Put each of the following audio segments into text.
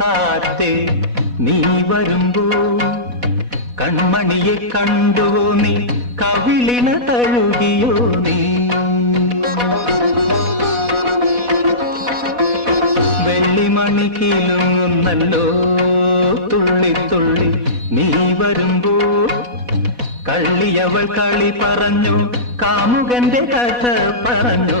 കാറ്റേ നീ വരുമ്പോ കൺമണിയെ കണ്ടോ നീ? കവിളിന തഴുകിയോ നീ? വെള്ളിമണി കിലുങ്ങുന്നല്ലോ തുള്ളി തുള്ളി നീ വരുമ്പോ കള്ളിയവൾ കളി പറഞ്ഞു കാമുകന്റെ കഥ പറഞ്ഞു.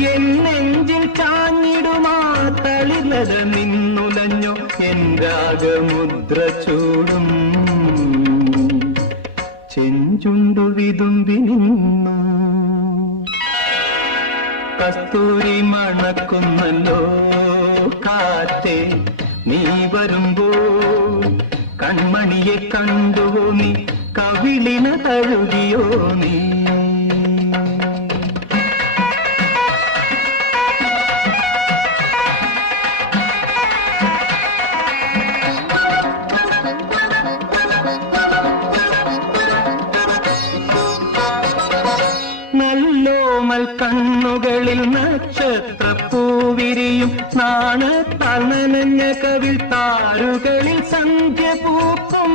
എൻ നെഞ്ചിൽ ചാഞ്ഞിടുമാ തളിലത നിന്നുലഞ്ഞോ. എൻ രാഗമുദ്ര ചൂടും. ചെഞ്ചുണ്ടു വിതുമ്പി നിന്നു. കസ്തൂരി മണക്കുന്നല്ലോ കാറ്റേ നീ വരുമ്പോ കൺമണിയെ കണ്ടുവോ നീ? കവിളിന തഴുകിയോ നീ? കണ്ണുകളിൽ നക്ഷത്ര പൂവിരിയും നാണത്താൽ നനഞ്ഞ കവിൽ താരുകളിൽ സന്ധ്യ പൂക്കും.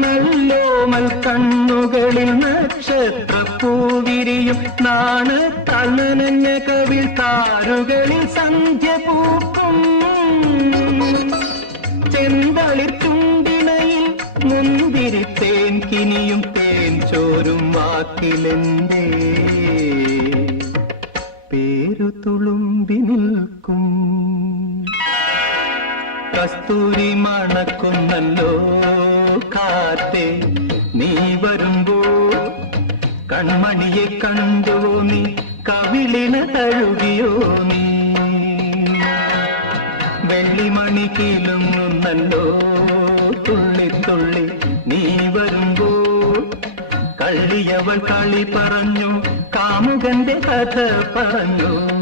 നല്ലോമൽ കണ്ണുകളിൽ നക്ഷത്ര പൂവിരിയും നാണത്താൽ നനഞ്ഞ കവിൽ താരുകളിൽ സന്ധ്യ പൂക്കും. ചെന്തളിർ വാക്കിലെന്തേ? പേരു തുളുമ്പി നിൽക്കും. കസ്തൂരി മണക്കുന്നല്ലോ കാറ്റേ നീ വരുമ്പോ കൺമണിയെ കണ്ടുവോ നീ? കവിളിന തഴുകിയോ നീ? വെള്ളിമണി കിലുങ്ങുന്നല്ലോ തുള്ളി തുള്ളി നീ വരുമ്പോ കള്ളിയവൾ കളി പറഞ്ഞു കാമുകന്റെ കഥ പറഞ്ഞു.